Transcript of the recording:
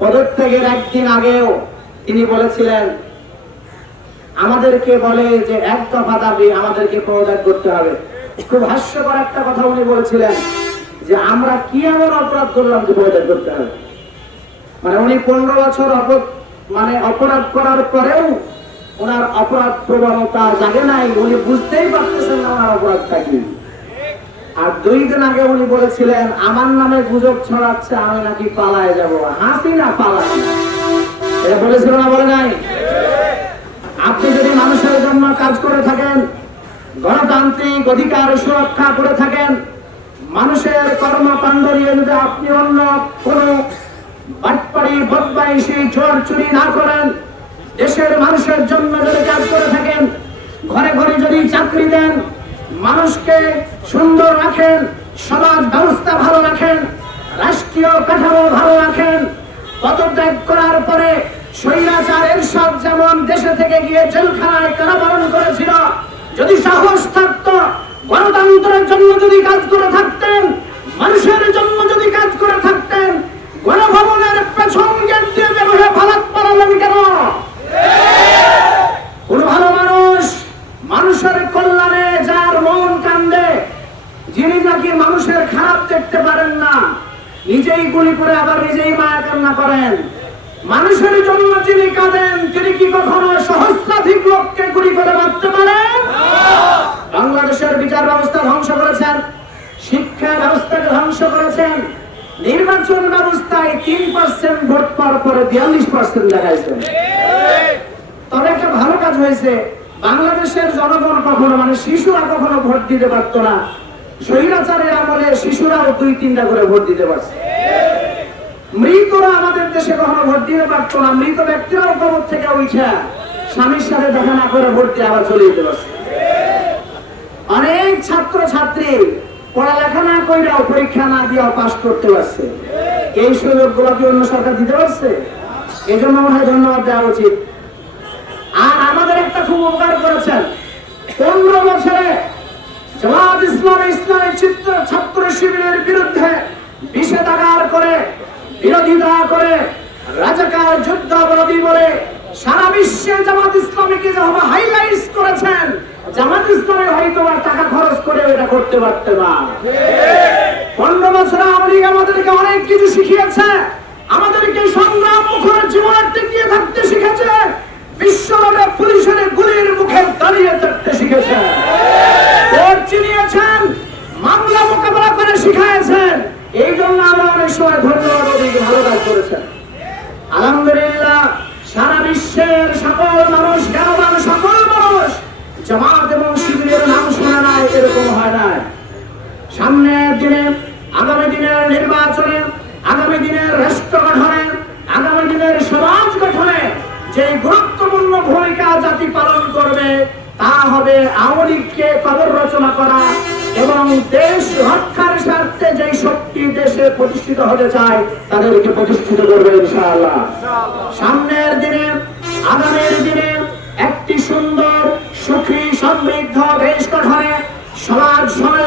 পদত্যাগের একদিন আগেও তিনি বলেছিলেন, আমাদেরকে বলে যে এক দফা দাবি আমাদেরকে পদত্যাগ করতে হবে। খুব হাস্যকর একটা কথা উনি বলেছিলেন যে, আমরা কি এমন অপরাধ করলাম যে পদত্যাগ করতে হবে? মানে উনি পনেরো বছর মানে অপরাধ করার পরেও ওনার অপরাধ প্রবণতা জাগে নাই, উনি বুঝতেই পারতেছেন না ওনার অপরাধটা কি। আর দুই দিন আগে উনি বলেছিলেন, আমার নামে গুজব ছড়াচ্ছে, আমি নাকি পালায় যাব। হাসি না পালায় না এটা বলেছিল না বলে নাই? আপনি যদি মানুষের জন্য কাজ করে থাকেন, গণতান্ত্রিক অধিকার সুরক্ষা করে থাকেন, মানুষের কর্মকাণ্ড নিয়ে যদি আপনি অন্য কোন বাটপাড়ি, বদমাইশি, চোর চুরি না করেন, দেশের মানুষের জন্য যদি কাজ করে থাকেন, ঘরে ঘরে যদি চাকরি দেন মানুষকে সুন্দর রাখেন সমাজ ব্যবস্থা ভালো রাখেন, রাষ্ট্রীয় কাঠামো ভালো রাখেন। পদত্যাগ করার পরে স্বৈরাচার সব যেমন দেশে থেকে গিয়ে জেলখানায় দেখতে পারেন না। নিজেই গুলি করে আবার নিজেই মায়া কান্না করেন। মানুষের জন্য যিনি কাঁদেন, তিনি কি কখনো সহস্রাধিক লোককে গুলি করে মারতে পারেন? বাংলাদেশের বিচার ব্যবস্থা ধ্বংস করেছেন, শিক্ষা ব্যবস্থাকে ধ্বংস করেছেন। নির্বাচন ব্যবস্থায় তিন পার্সেন্ট ভোট পাওয়ার পরে বিয়াল্লিশ পার্সেন্ট দেখাইছেন। তবে একটা ভালো কাজ হয়েছে, বাংলাদেশের জনগণ কখনো মানে শিশুরা কখনো ভোট দিতে পারতো না। স্বৈরাচারের আমলে শিশুরাও দুই তিনটা করে ভোট দিতে পারছে। মৃতরা আমাদের দেশে কখনো ভোট দিতে পারতো না, মৃত ব্যক্তিরাও কবর থেকে উঠে স্বামীর সাথে দেখা না করে ভোট দিয়ে আবার চলে যেতে পারছে। অনেক ছাত্র ছাত্রী পড়ালেখা না কইরাও পরীক্ষা না দিয়েও পাশ করতে পারছে। এই সুযোগগুলো কি অন্য সরকার দিতে পারছে? এই জন্য হয় ধন্যবাদ দেওয়া উচিত। আর আমাদের একটা খুব উপকার করেছেন শিবিরের বিরুদ্ধে নিষেধাজ্ঞার করে, বিরোধিতা করে, রাজাকার যুদ্ধ অপরাধী বলে সারা বিশ্বে জামাত ইসলামীকে যেভাবে হাইলাইটস করেছেন, জামাত ইসলামী হয়তো আর টাকা খরচ করে এটা করতে পারতে না। পনেরো বছর আওয়ামী আমাদেরকে অনেক কিছু শিখিয়েছে, আমাদেরকে সংগ্রাম মুখর জীবনের টিকিয়ে থাকতে শিখেছে। শিখাইছেন এই জন্য আমরা অনেক সময় ধন্যবাদ ওদেরকে ভালো কাজ করেছেন। আলহামদুলিল্লাহ, সারা বিশ্বের সকল মানুষ, জ্ঞানবান সকল মানুষ জামাত এবং শিবিরের নাম শোনা নাই এরকম হয় নাই। সামনের দিনে, আগামী দিনের নির্বাচনে, আগামী দিনের রাষ্ট্র গঠনে, আগামী দিনের সমাজ গঠনে যে গুরুত্বপূর্ণ ভূমিকা জাতি পালন করবে, তা হবে আওয়ামী লীগকে কবর রচনা করা এবং দেশ রক্ষার স্বার্থে যে শক্তি দেশে প্রতিষ্ঠিত হতে চায়, তাদেরকে প্রতিষ্ঠিত করবে ইনশাআল্লাহ। সামনের দিনে, আগামীর দিনে একটি সুন্দর, সুখী, সমৃদ্ধ দেশ গঠনে সমাজ সমাজ